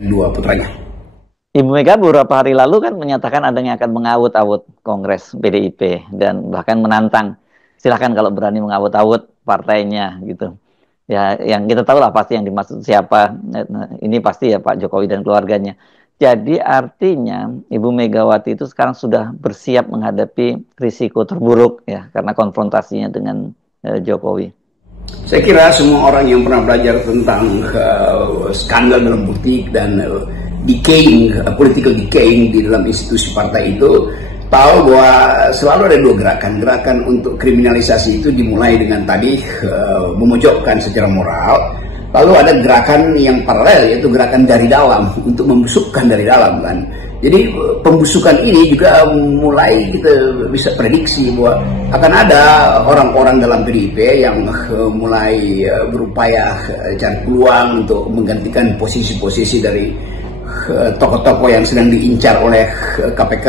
dua putranya. Ibu Mega beberapa hari lalu kan menyatakan adanya akan mengawut-awut Kongres PDIP dan bahkan menantang, silahkan kalau berani mengawut-awut partainya gitu. Ya, yang kita tahu lah pasti yang dimaksud siapa. Ini pasti ya Pak Jokowi dan keluarganya. Jadi artinya Ibu Megawati itu sekarang sudah bersiap menghadapi risiko terburuk ya karena konfrontasinya dengan Jokowi. Saya kira semua orang yang pernah belajar tentang skandal dalam politik dan decaying, political decaying di dalam institusi partai itu tahu bahwa selalu ada dua gerakan. Gerakan untuk kriminalisasi itu dimulai dengan tadi memojokkan secara moral. Lalu ada gerakan yang paralel, yaitu gerakan dari dalam, untuk membusukkan dari dalam kan. Jadi pembusukan ini juga mulai kita bisa prediksi bahwa akan ada orang-orang dalam PDIP yang mulai berupaya cari peluang untuk menggantikan posisi-posisi dari tokoh-tokoh yang sedang diincar oleh KPK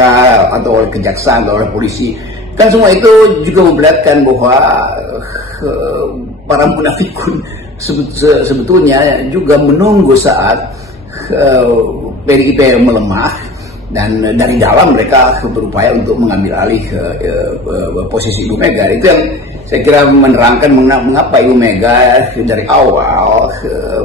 atau oleh kejaksaan atau oleh polisi. Kan semua itu juga memperlihatkan bahwa para munafikun sebetulnya juga menunggu saat PDIP melemah dan dari dalam mereka berupaya untuk mengambil alih posisi Ibu Mega. Itu yang saya kira menerangkan mengapa Ibu Mega dari awal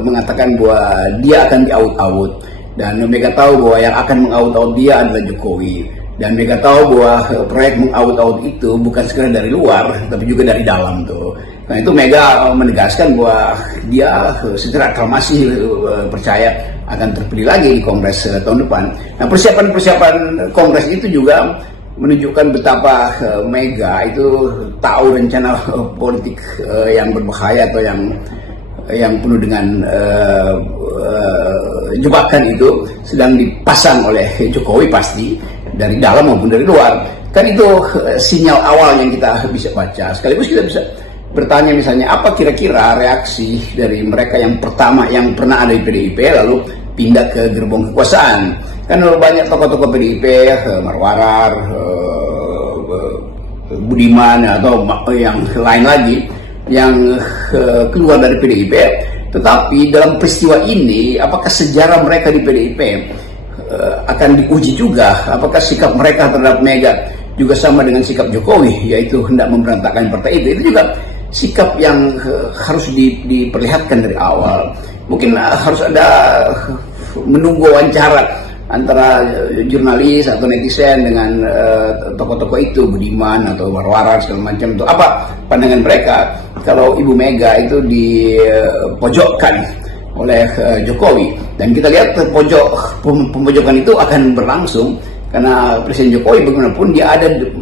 mengatakan bahwa dia akan diaut-aut. Dan Mega tahu bahwa yang akan mengaut-aut dia adalah Jokowi. Dan Mega tahu bahwa proyek mengaut-aut itu bukan sekedar dari luar, tapi juga dari dalam tuh. Nah itu Mega menegaskan bahwa dia secara aklamasi percaya akan terpilih lagi di Kongres tahun depan. Nah persiapan-persiapan Kongres itu juga menunjukkan betapa Mega itu tahu rencana politik yang berbahaya atau yang penuh dengan jebakan itu sedang dipasang oleh Jokowi pasti dari dalam maupun dari luar. Kan itu sinyal awal yang kita bisa baca. Sekaligus kita bisa bertanya misalnya apa kira-kira reaksi dari mereka yang pertama yang pernah ada di PDIP lalu pindah ke gerbong kekuasaan. Kan banyak tokoh-tokoh PDIP, Marwarar, Budiman atau yang lain lagi yang keluar dari PDIP. Tetapi dalam peristiwa ini apakah sejarah mereka di PDIP akan diuji juga? Apakah sikap mereka terhadap Mega juga sama dengan sikap Jokowi, yaitu hendak memberantakan partai itu? Itu juga sikap yang harus diperlihatkan dari awal. Mungkin harus ada menunggu wawancara antara jurnalis atau netizen dengan tokoh-tokoh itu, Budiman atau Marwarar segala macam itu. Apa pandangan mereka kalau Ibu Mega itu dipojokkan oleh Jokowi? Dan kita lihat pemojokan itu akan berlangsung karena Presiden Jokowi bagaimanapun dia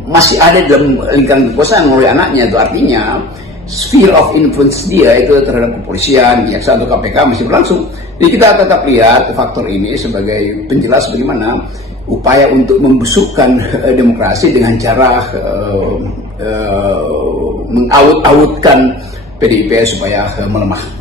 masih ada dalam lingkaran kekuasaan melalui anaknya. Itu artinya sphere of influence dia itu terhadap kepolisian, kejaksaan atau KPK masih berlangsung. Jadi kita tetap lihat faktor ini sebagai penjelas bagaimana upaya untuk membusukkan demokrasi dengan cara mengaut-autkan PDIP supaya melemah.